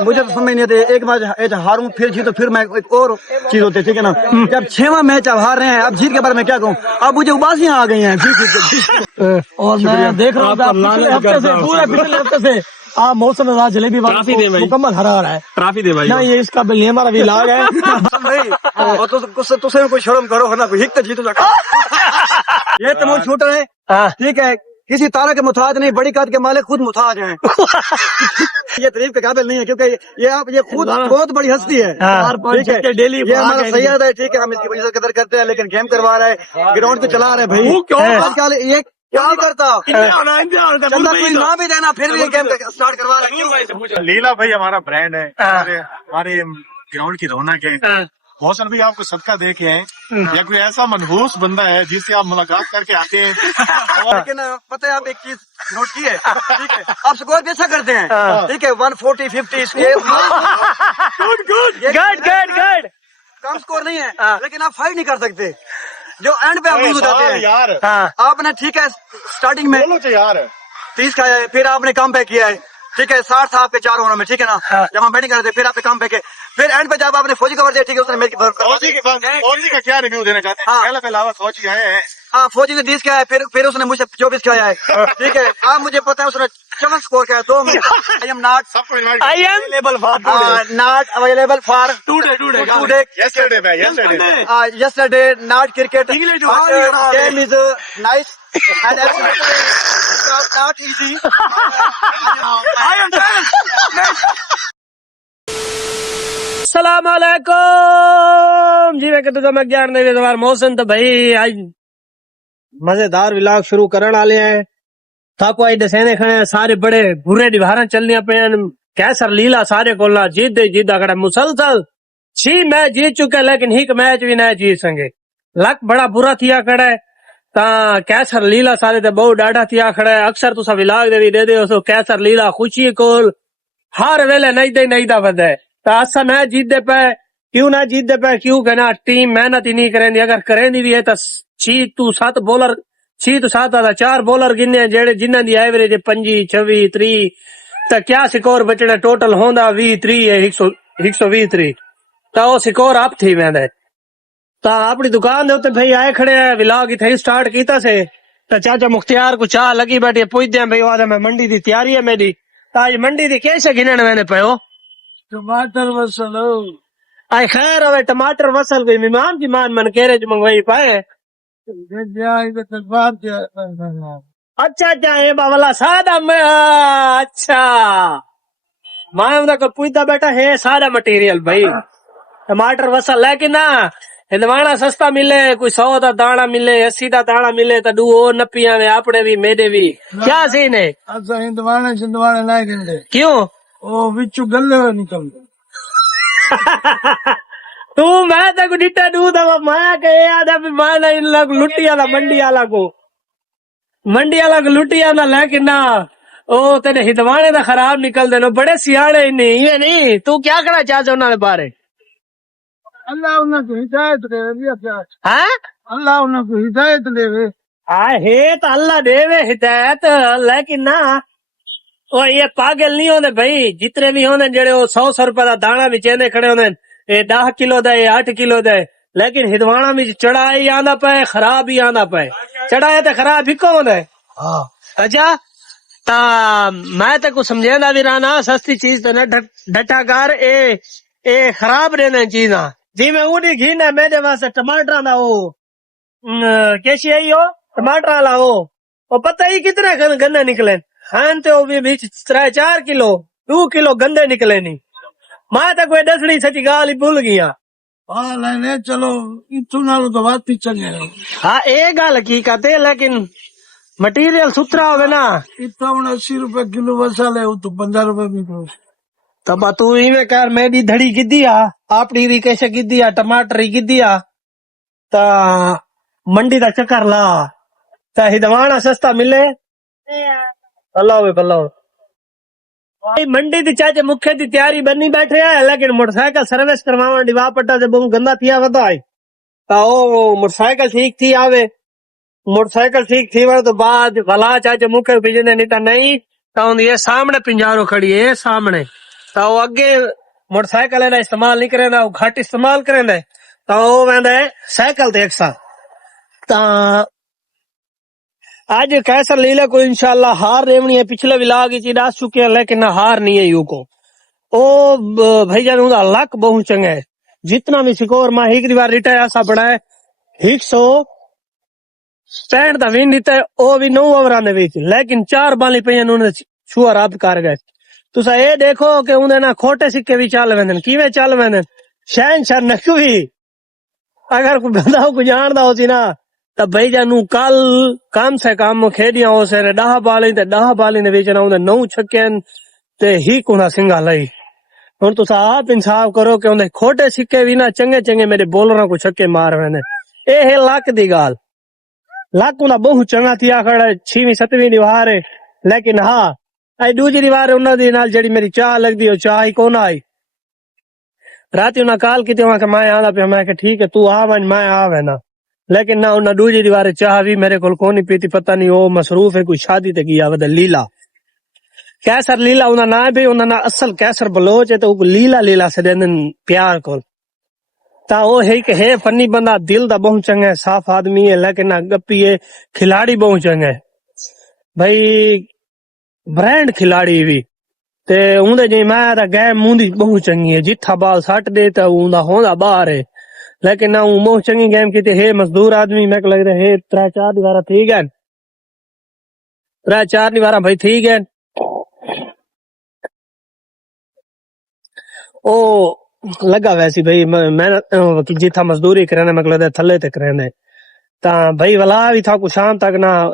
मुझे तो समझ नहीं आती, एक मैच हारूं फिर जीतो फिर मैं एक और चीज होती है, ठीक है ना। जब 6वां मैच अब हार रहे हैं, अब जीत के बारे में क्या कहूँ, अब मुझे उबासियां आ गई हैं और मैं देख रहा हूँ पिछले हफ्ते से आप मौसम राज जलेबी मुकम्मल हरा रहा है। ट्रॉफी दे भाई ना ये इसका ये हमारा भी इलाज है। भाई और तुझसे कोई शर्म करो ना, कोई हिक तो जीतो ये तो मुझे छूट है, ठीक है। किसी तारा के मुताज नहीं, बड़ी कद के मालिक खुद मुताज हैं। ये तारीफ के काबिल नहीं है, क्योंकि ये खुद बहुत बड़ी हस्ती है, ठीक है। डेली ये हमारा सैयद है, ठीक है, हम इसकी वजह से कदर करते हैं, लेकिन गेम करवा रहा है, ग्राउंड पे चला रहे भाई। आजकल ये क्या नहीं करता, चंदा कोई ना भी देना फिर भी ये गेम स्टार्ट करवा रहा है। लीला भाई हमारा ब्रांड है, हमारे ग्राउंड की रौनक है। मौसम भी आपको सदका दे के आए, या कोई ऐसा मनहूस बंदा है जिससे आप मुलाकात करके आते हैं। लेकिन पता है, आप एक चीज नोट की है, ठीक है, आप स्कोर भी अच्छा करते हैं, ठीक है, 140 50 गुड कम स्कोर नहीं है, लेकिन आप फाइट नहीं कर सकते, जो एंड पे आप लूज हो जाते हैं यार। आपने, ठीक है, स्टार्टिंग में बोलो तो यार 30 खाया है, फिर आपने कम बैक किया है, ठीक है, 60 था आपके 4 ओवरों में, ठीक है ना। जब हम बैटिंग कर रहे थे फिर आपने कम बैक है, फिर एंड पे जब आपने फौजी कवर दिया, ठीक है, उसने मेरे फौजी का क्या रिव्यू देना चाहते हैं? पहले आवाज फौजी आए हैं, हाँ, फौजी ने 20 किया है, फिर उसने मुझे 24 किया है, ठीक है। आप मुझे पता है उसने 7 स्कोर किया है, तो I am not for today yesterday not cricket game is nice and not easy. I am सलाम अलैकुम जी। मैं कहता मैं ज्ञान नहीं तुम्हारा मौसम तो भाई आज मजेदार व्लॉग शुरू करने वाले हैं। थाको आई दसेने खड़े सारे बड़े बुरे दिवारा चलनिया पे कैसर लीला सारे कोला जीत खड़ा मुसलसल 6 मैच जीत चुके, लेकिन एक मैच भी नहीं जीत सके। लक बड़ा बुरा थिया खड़ा है, ता कैसर लीला सारे ते बहुत डाढ़ा थिया खड़ा है। अक्सर तुसा व्लॉग दे दे कैसर लीला खुशी कोल हर वेले नहीं दा बदे ता असा मैच जीत दे पे, क्यों ना जीत दे पे, क्यों कहना टीम मेहनत ही नहीं करेंदी। अगर करेंदी भी है तो 6 to 7 बॉलर 6 to 7 आता 4 बॉलर गिने जेड़े जिन्हां दी एवरेज 25 26 30 तो क्या स्कोर बचना टोटल होंदा 20 30 है 120 30 तो वो स्कोर अप थी वेंदे। ता अपनी दुकान दे उत्ते भाई आए खड़े है, व्लॉग इथे स्टार्ट कीता से तो चाचा मुख्तियार को चाह लगी बैठी पुछदे भाई वादा मैं मंडी दी तैयारी है मेरी। ता आज मंडी दी कैसे गिनण मैंने पयो टमाटर वसल आई खैर हवे टमाटर वसल कोई मेहमान की मान मन केरे च मंगवाई पाए। अच्छा ये बावला सादा में अच्छा मैं उनका को पूछता बैठा है सारा मटेरियल भाई टमाटर वसल, लेकिन ना हिंदवाड़ा सस्ता मिले, कोई 100 का दाना मिले 80 का दाना मिले तो दू और नपिया में अपने भी मेरे भी क्या सीन है। अच्छा हिंदवाड़े छिंदवाड़े नहीं गिनते क्यों ओ बिच्चू गले हुए निकलते तू मैं तक डिटा दू दवा मैं कहे आधा भी मैं ना इन लोग लुटी वाला मंडी वाला को लुटी वाला, लेकिन ना ओ तेरे हिंदवाड़े का खराब निकल देनो बड़े सियाने नहीं ये नहीं। तू क्या करना चाहते उन्होंने बारे अल्लाह उनको हिदायत दे हाँ अल्लाह उनको हिदायत देवे है तो अल्लाह देवे हिदायत, लेकिन ना ओ ये पागल नहीं होने भाई जितने भी होने जेड़े 100 रुपए का दाना भी चेने खड़े होने 10 किलो दे 8 किलो दे, लेकिन हिंदवाड़ा में चढ़ा ही आना पाए खराब ही आना पाए। चढ़ाया तो खराब ही कौन है। अच्छा ता मैं तो कुछ समझेंदा भी रहा ना सस्ती चीज तो न डटा कर ए खराब रहने चीज जी मैं उड़ी घी ना मेरे वास्ते टमाटर ना हो कैसी है यो टमाटर वाला वो पता ही कितने गंदे निकले हाँ तो भी बीच 4 किलो 2 किलो गंदे निकले नहीं। मैं तो कोई दसड़ी सची गाल ही भूल गया। हाँ लेने चलो इतू नालों तो बात ही चल गया। हाँ एक गल हकीकत है, लेकिन मटीरियल सुथरा होवे ना इतना 80 रुपए किलो वसा ले तो 15 रुपए भी दो तब तू इवें कर मेरी धड़ी गिद्दिया आपड़ी भी कैसे गिद्दिया टमाटर ही गिद्दिया ता मंडी का चक्कर ला ता हिदवाड़ा सस्ता मिले भला मंडी दी चाचे मुख्य दी तैयारी बनी बैठे है, लेकिन मोटरसाइकिल सर्विस करवावा डिवा पट्टा से बहुत गंदा थिया वदा है ता ओ मोटरसाइकिल ठीक थी आवे मोटरसाइकिल ठीक थी वर तो बाद भला चाचे मुख्य भेजने नहीं ता नहीं ता ये सामने पिंजारो खड़ी है सामने तो वो अगे मोटरसाइकिल का इस्तेमाल नहीं करेंदा, वो घट इस्तेमाल करेंदा तो वो वेंदा है साइकिल ते अक्सर। ता आज कैसर लीला को इंशाल्लाह हार रेवनी है, पिछले विलाग च दस चुके हैं लेकिन हार नहीं है यू को। ओ भाई जान उदा लक बहुत चंगा है, जितना भी स्कोर मां एक बार रिटायर ऐसा बड़ा है 165 दा विन दिता है, ओ भी 9 ओवरां दे विच, लेकिन 4 बाली पईयां उन्होंने छुआ रब कर गए। तुसा ये देखो कि उन्हें ना खोटे सिक्के भी चल वेंदे, किवें चल वेंदे, शहनशाह नकवी अगर कोई बंदा को जानदा होसी ना तो भाई जानू कल कम से कम खेडियां हो से 10 बाली ते 10 बाली दे विच ना उन्हें 9 छक्के ते ही कुना सिंगा लई। हुण तुसा आप इंसाफ करो कि उन्हें खोटे सिक्के भी ना चंगे चंगे मेरे बॉलरां को छक्के मार वेंदे। ए है लक दी गाल, लक उन्हें बहुत चंगा थिया खड़ा 6वीं 7वीं दीवार है, लेकिन हाँ आई दूसरी दीवार उन्हां दी नाल जेड़ी मेरी चाह लगदी ओ चाह ही कोन आई। राती उन्हें कॉल की वहां के मैं आंदा पे, मैं कि ठीक है तू आ वन मैं आवे ना, लेकिन ना उन्हें दूसरी दीवार चाह भी मेरे को कोनी पीती, पता नहीं वो मसरूफ है कोई शादी ते गया वद लीला कैसर लीला उन्हें ना भी उन्हें ना असल कैसर बलोच है तो लीला लीला से देन प्यार को। ता वो है कि है फनी बंदा, दिल दा बहुत चंगा है, साफ आदमी है, लेकिन ना गप्पी है, खिलाड़ी बहुत चंगा है भाई, ब्रांड खिलाड़ी भी ते उंदे जी मैं दा गैम मुंदी बहुत चंगी है, जिथा बाल सट दे तो उंदा होंदा बाहर है, लेकिन ना वो बहुत चंगी गेम की है मजदूर आदमी। मैं को लग रहा है 3-4 दीवारा ठीक है, 3-4 दीवारा भाई ठीक है। ओ लगा वैसी भाई मैं जिथा मजदूरी करे मैं लगता थले ते करे ता भाई वाला भी था कुछ शाम तक ना,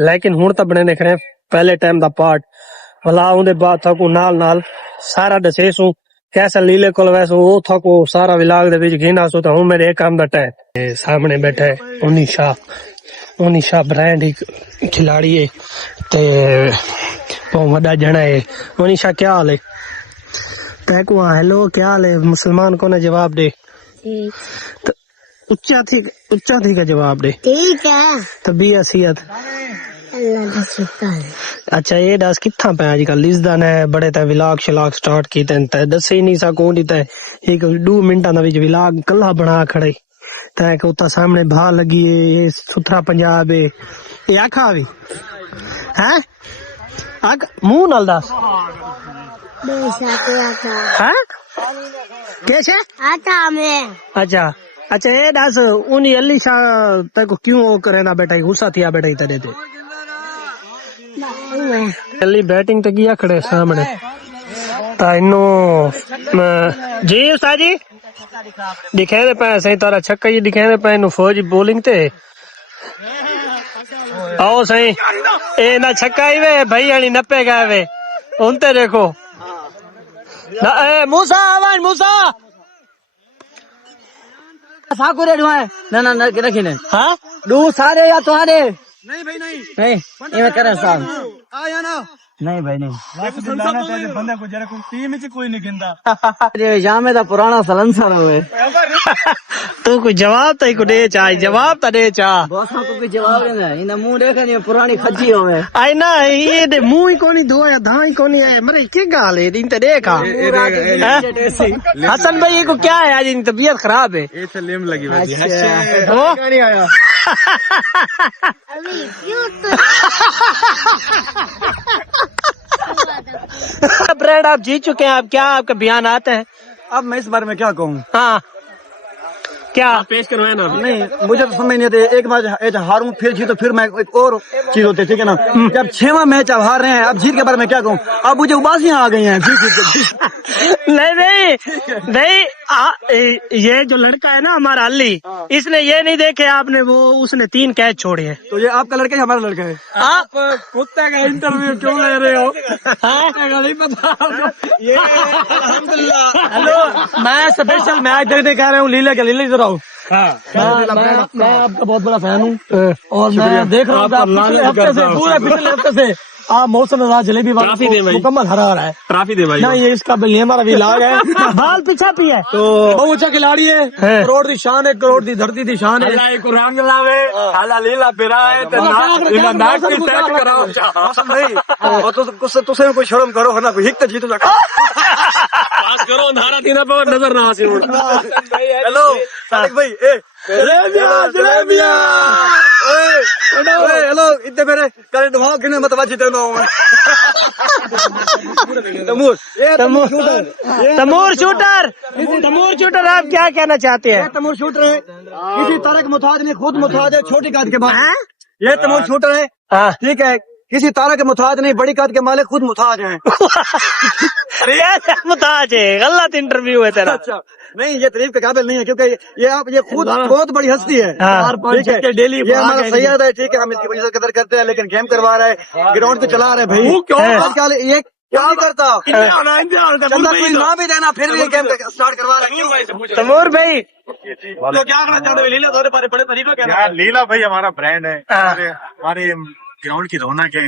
लेकिन हुण तां बने देख रहे पहले टाइम दा पार्ट वाला उनदे बाद था को नाल नाल सारा दसे सू कैसा लीले कोल वैसो वो था को सारा विलाग दे विच घेना सो। तो हुण मेरे एक काम दा टाइम सामने बैठा है उनी शाह ब्रांड ही खिलाड़ी है ते बहुत वड्डा जणा है। उनी शाह क्या हाल है? तैको हेलो क्या हाल है? मुसलमान को ना जवाब दे, तो उच्चा थी का जवाब दे। ठीक है तबीयत अल्लाह दा शुक्र है। अच्छा ये दस किथा पे आजकल लिसदा ने बड़े ते विलाग शलाग स्टार्ट कीते ते दस ही नहीं सको दी ते एक 2 मिनटां दा विच विलाग कल्ला बना खड़े ते को उता सामने भा लगी है, ये सुथरा पंजाब है, ये आखा भी हैं आख मुंह नाल दस बेशक आता हैं कैसे आता में। अच्छा ये दस उनी अली शाह ते को क्यों वो करे ना बेटा गुस्सा थिया बेटा तेरे ते अली बैटिंग ते किया खड़े सामने ताइनो जी उस्ताद जी दिखे दे पे सही तारा छक्का जी दिखे दे पे नु फौजी बॉलिंग ते आओ सही ए ना छक्का ही वे भाई वाली नपे गए वे उनते देखो ना ए मूसा आवाज मूसा साकुरे दुआए ना रखी ने हाँ दू सारे या तुम्हारे नहीं भाई नहीं नहीं ये करे साहब आया ना नहीं भाई नहीं बंदे को जरा टीम च कोई नहीं गिंदा अरे जामे दा पुराना सलंसर हुए तू कोई जवाब तो को दे चा जवाब तो दे चा बॉस को कोई जवाब नहीं इन मुंह देखे नहीं पुरानी खज्जी होवे आई ना ये दे मुंह ही कोनी धो या धाई कोनी है मरे की गाल है दिन ते देखा हसन भाई को क्या है आज इनकी तबीयत खराब है ये लिम लगी नहीं आया अभी क्यों तो ब्रेड आप जीत चुके हैं, आप क्या आपका बयान आता है? अब मैं इस बारे में क्या कहूँ? हाँ क्या पेश करवाए ना? नहीं मुझे तो समझ नहीं आती, एक मैच हारूं फिर जीतो फिर मैं एक और चीज होती है ठीक है ना। जब 6वां मैच अब हार रहे हैं, अब जीत के बारे में क्या कहूँ? अब मुझे उबासियां आ गई हैं नहीं ये जो लड़का है ना हमारा अली, इसने ये नहीं देखे आपने वो उसने 3 कैच छोड़े हैं। तो ये आपका लड़का है हमारा लड़का है? आप कुत्ते का इंटरव्यू क्यों ले रहे हो? नहीं पता ये हेलो मैं स्पेशल मैच देखने कह रहा हूँ लीला के लीला जरा मैं आपका बहुत बड़ा फैन हूँ और मैं देख रहा हूँ पिछले हफ्ते से हाँ मौसम आज जलेबी वाला ट्रॉफी दे भाई। मुकम्मल हरा रहा है। ट्रॉफी दे भाई नहीं ये इसका ये हमारा विलाग है। बाल पीछा पिया तो बहुत अच्छा खिलाड़ी है। करोड़ की शान है, करोड़ की धरती की शान है। कुरान लावे हाला लीला बिरा है तो नाक की टैच कराओ मौसम भाई और तुसे कोई शर्म करो है ना कोई हिक तो जीतो ना पास करो अंधारा थी पर नजर ना आसी हेलो सादिक भाई ए जलेबिया हेलो इतने मेरे करे दिमाग किने मतवाजी देना हूं तमूर तमूर शूटर आप क्या कहना चाहते हैं? तमूर शूटर है किसी तरह के मुताज नहीं खुद मुताज है छोटी काद के बाद ये तमूर शूटर है ठीक है किसी तरह के मुताज नहीं बड़ी काद के मालिक खुद मुताज हैं मुताज है गलत इंटरव्यू है तेरा। अच्छा नहीं ये तारीफ के काबिल नहीं है क्योंकि ये खुद बहुत बड़ी हस्ती है ठीक है डेली ये हमारा सैयद है ठीक है हम इसकी वजह से कदर करते हैं लेकिन गेम करवा रहा है ग्राउंड पे चला रहे भाई आजकल ये क्या नहीं करता चंदा कोई ना भी देना फिर भी ये गेम स्टार्ट करवा रहा है तमूर भाई तो क्या करना चाहते हो लीला तोरे बारे बड़े तरीका क्या यार लीला भाई हमारा ब्रांड है हमारे ग्राउंड की रौनक है।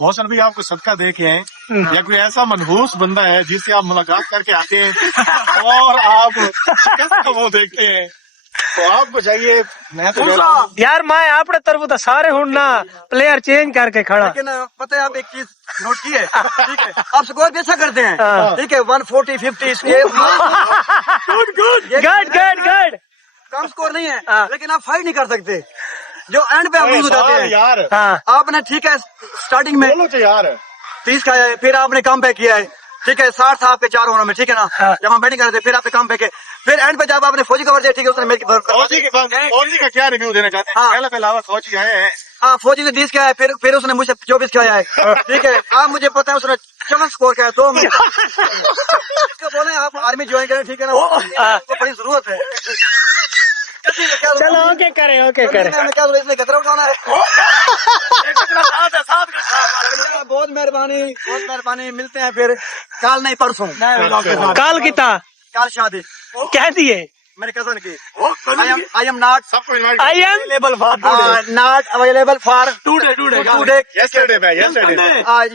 मौसम भी आपको सदका दे के आए या कोई ऐसा मनहूस बंदा है जिससे आप मुलाकात करके आते हैं और आप शिकस्त का वो देखते हैं तो आपको चाहिए मैं तो यार मैं आपने तरफ तो सारे हूं ना प्लेयर चेंज करके खड़ा लेकिन पता है आप एक चीज नोट की है ठीक है आप स्कोर भी अच्छा करते हैं ठीक है 140 50 गुड कम स्कोर नहीं है लेकिन आप फाइट नहीं कर सकते जो एंड पे आप लूज हो जाते हैं यार आपने ठीक है स्टार्टिंग में बोलो तो यार 30 खाया है फिर आपने कम बैक किया है ठीक है 60 था आपके 4 ओवरों में ठीक है ना जब हम बैटिंग कर रहे थे फिर आपने कम बैक है फिर एंड पे जब आपने फौजी कवर दिया ठीक है उसने मेरी फौजी का क्या रिव्यू देना चाहते हैं पहला फौजी आए हैं हाँ फौजी ने 20 किया है फिर उसने मुझसे 24 किया है ठीक है आप मुझे पता है उसने 4 स्कोर किया है 2 में बोले आप आर्मी ज्वाइन करें ठीक है ना आपको बड़ी जरूरत है चलो ओके करे क्या इसमें खतरा उठाना है बहुत मेहरबानी मिलते हैं फिर कल नहीं परसों काल किता कल शादी कह दिए मेरे कजन की आई एम नॉट सबको I am not available for today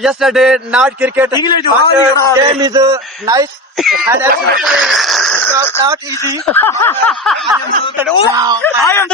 yesterday not cricket game is nice and not easy I am